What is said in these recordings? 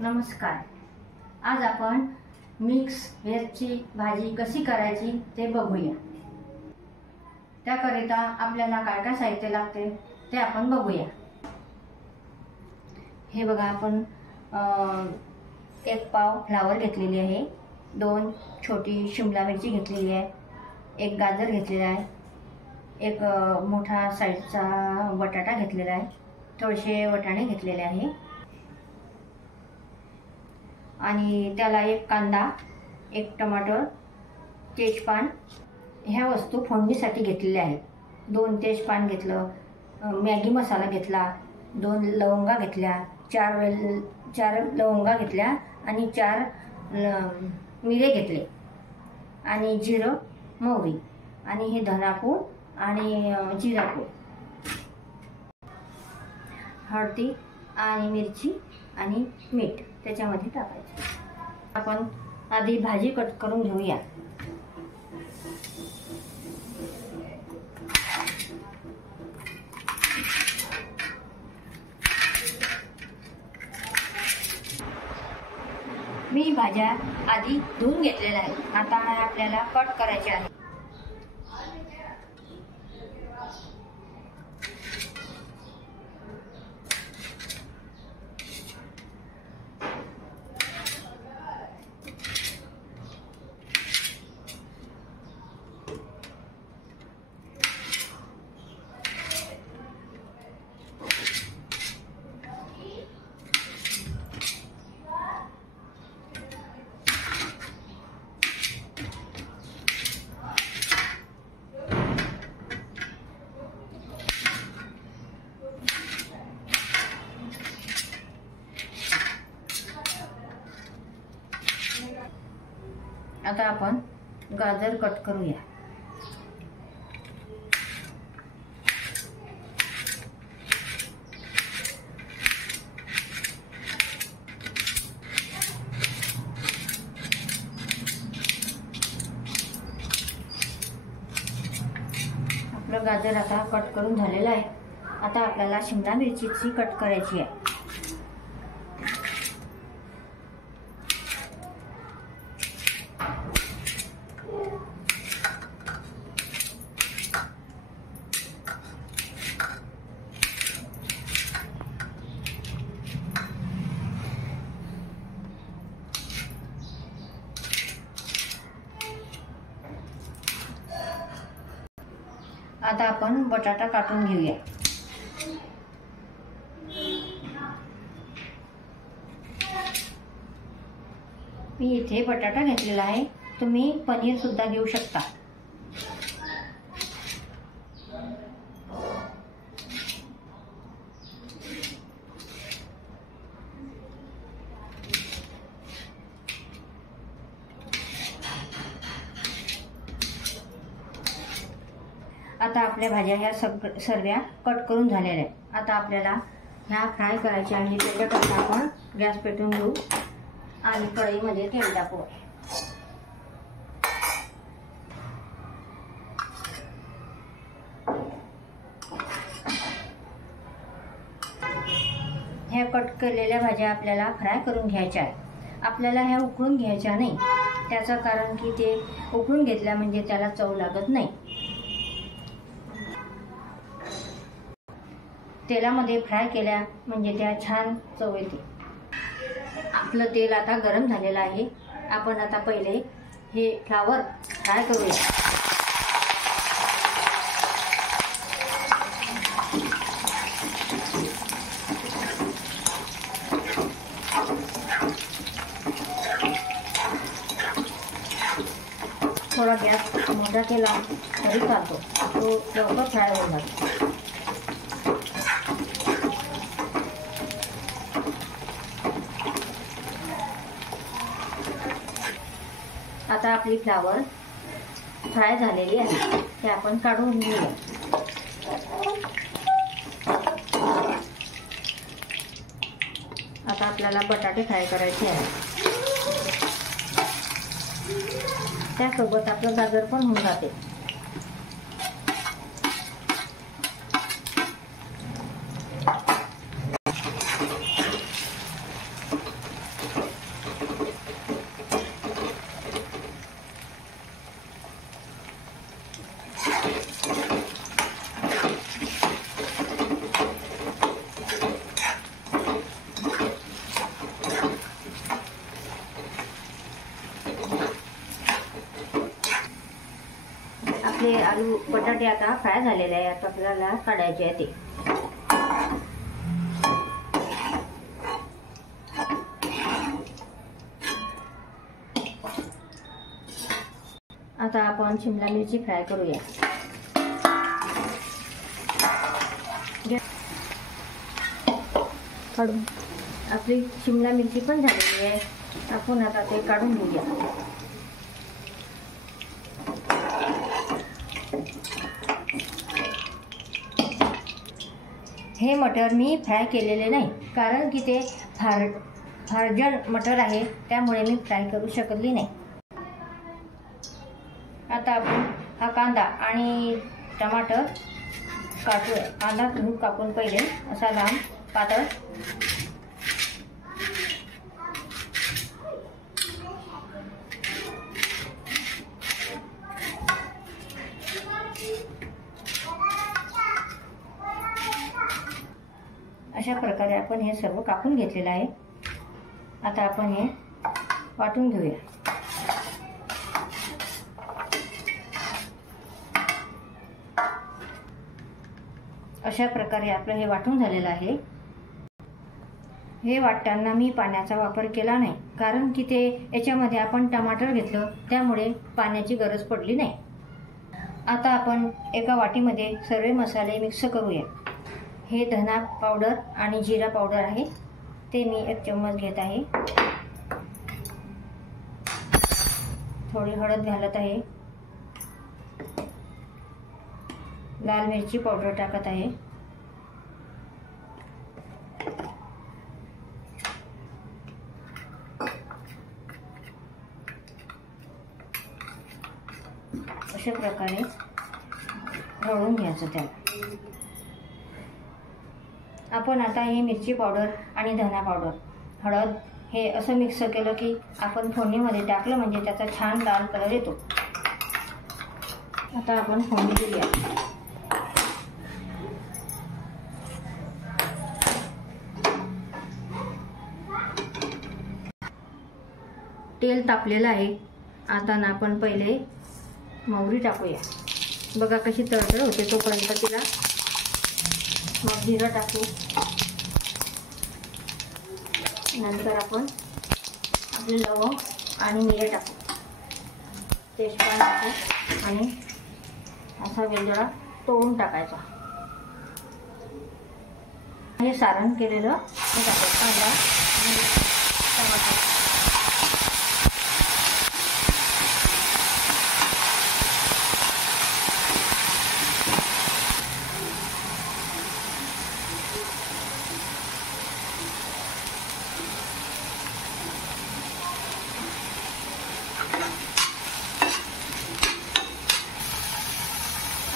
नमस्कार. आज आपण मिक्स व्हेजची भाजी कशी करायची ते बघूया. त्याकरिता आपल्याला काय काय साहित्य लागते ते आपण बघूया. हे बघा, आपण 1 पाव फ्लावर घेतलेली आहे, 2 छोटी शिमला मिरची घेतलेली आहे, 1 गाजर घेतलेला आहे, 1 मोठा साईजचा बटाटा घेतलेला आहे, थोडेसे वाटाणे घेतलेले आहे आणि त्याला 1 कांदा, 1 टमाटर, तेजपान ह्या वस्तू फोडणीसाठी घेतलेल्या आहेत. 2 तेजपान घेतलं, मॅगी मसाला घेतला, 2 लवंगा घेतल्या, 4 लवंगा घेतल्या आणि 4 मिरे घेतले आणि जिरं, मोहरी आणि हे धनापूड आणि जिरापूड, हळदी आणि मिरची आणि मीठ त्याच्यामध्ये टाकायचं. आपण आधी भाजी कट करून घेऊया. मी भाज्या आधी धुवून घेतलेल्या आहेत. आता आपल्याला कट करायचे आहे. आता आपण गाजर कट करूया. आपलं गाजर आता कट करून झालेलं आहे. आता आपल्याला शिमला मिरचीची कट करायची आहे. आता आपण बटाटा काटून घेऊया. मी इथे बटाटा घेतलेला आहे, तुम्ही पनीर सुद्धा घेऊ शकता. आता आपल्या भाज्या ह्या सर्व कट करून झालेल्या आहेत. आता आपल्याला ह्या फ्राय करायच्या आणि त्याच्याकरता आपण गॅस पेटवून घेऊ आणि कढईमध्ये तेल टाकू. ह्या कट केलेल्या भाज्या आपल्याला फ्राय करून घ्यायच्या आहेत. आपल्याला ह्या उकळून घ्यायच्या नाही, त्याचं कारण की ते उकळून घेतल्या म्हणजे त्याला चव लागत नाही. तेलामध्ये फ्राय केल्या म्हणजे त्या छान चव येते. आपलं तेल आता गरम झालेलं आहे. आपण आता पहिले हे फ्लावर फ्राय करूया. थोडा गॅस मोठा केला तरी चालतो, तो लवकर फ्राय होऊन जातो. आता आपली फ्लावर फ्राय झालेली आहे, ते आपण काढून घेऊया. आता आपल्याला बटाटे फ्राय करायचे आहे. त्यासोबत आपलं गाजर पण होऊन जाते. आपले आलू बटाटे आता फ्राय झालेले आहे. आता आपल्याला काढायचे आहे ते. आता आपण शिमला मिरची फ्राय करूया. काढून आपली शिमला मिरची पण झालेली आहे. आपण आता ते काढून घेऊया. हे मटर मी फ्राय केलेले नाही, कारण की ते फार जड मटर आहे, त्यामुळे मी फ्राय करू शकली नाही. आता आपण हा कांदा आणि टमाटर कापूया. कांदा खूप कापून पहिले असा लांब पातळ. अशा प्रकारे आपण हे सर्व कापून घेतलेलं आहे. आता आपण हे वाटून घेऊया. अशा प्रकारे आपलं हे वाटून झालेलं आहे. हे वाटताना मी पाण्याचा वापर केला नाही, कारण की ते याच्यामध्ये आपण टमाटर घेतलं, त्यामुळे पाण्याची गरज पडली नाही. आता आपण एका वाटीमध्ये सर्व मसाले मिक्स करूया. हे धना पावडर आणि जिरा पावडर आहे, ते मी 1 चम्मच घेत आहे. थोडी हळद घालत आहे. लाल मिरची पावडर टाकत आहे. अशा प्रकारे ढवळून घ्यायचं त्याला. आपण आता हे मिरची पावडर आणि धना पावडर, हळद हे असं मिक्स केलं की आपण फोडणीमध्ये टाकलं म्हणजे त्याचा छान लाल कलर येतो. आता आपण फोडणी देऊया. तेल तापलेलं आहे. आता ना आपण पहिले मोहरी टाकूया. बघा कशी तळतळ होते तोपर्यंत तिला. मग जिरं टाकू. नंतर आपण आपले लवंग आणि मिरे टाकू. तेजपान टाकू आणि असा वेलदोडा तोडून टाकायचा. हे सारण केलेलं हे टाकायचं. कांदा आणि टमाटर.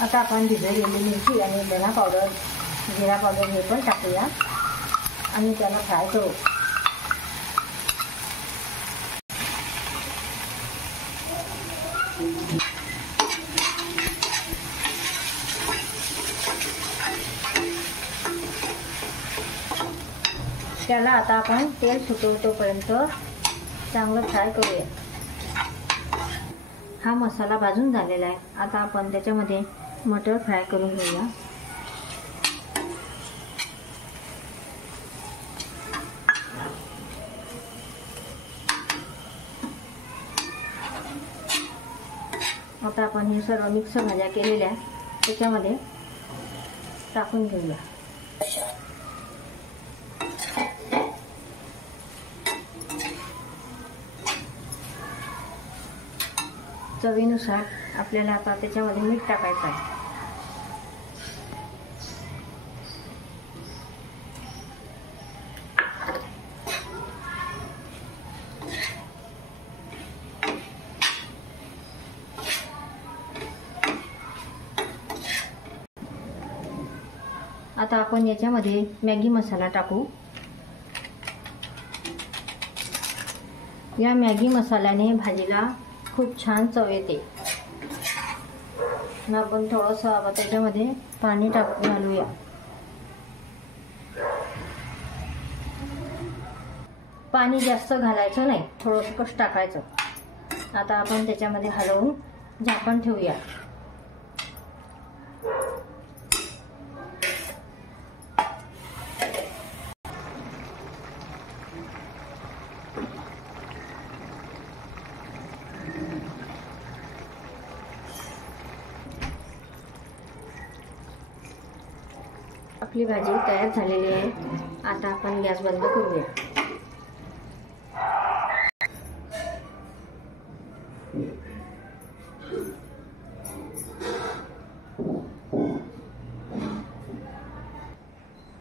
आता आपण भिजवलेली मिरची आणि धना पावडर, जिरा पावडर हे पण टाकूया आणि त्याला फ्राय करू. त्याला आता आपण तेल सुटवतोपर्यंत चांगलं फ्राय करूया. हा मसाला भाजून झालेला आहे. आता आपण त्याच्यामध्ये मटर फ्राय करून घेऊया. आता आपण हे सर्व मिक्स भाज्या केलेल्या त्याच्यामध्ये टाकून घेऊया. चवीनुसार आपल्याला आता त्याच्यामध्ये मीठ टाकायचं आहे. आता आपण याच्यामध्ये मॅगी मसाला टाकू. या मॅगी मसाल्याने भाजीला खूप छान चव येते. आपण थोडंसं त्याच्यामध्ये पाणी घालूया. पाणी जास्त घालायचं नाही, थोडंसं टाकायचं. आता आपण त्याच्यामध्ये हलवून झाकण ठेवूया. आपली भाजी तयार झालेली आहे. आता आपण गॅस बंद करूया.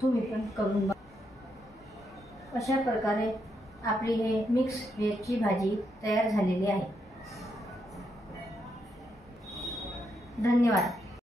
तुम्ही पण करून बघा. अशा प्रकारे आपली हे मिक्स व्हेजची भाजी तयार झालेली आहे. धन्यवाद.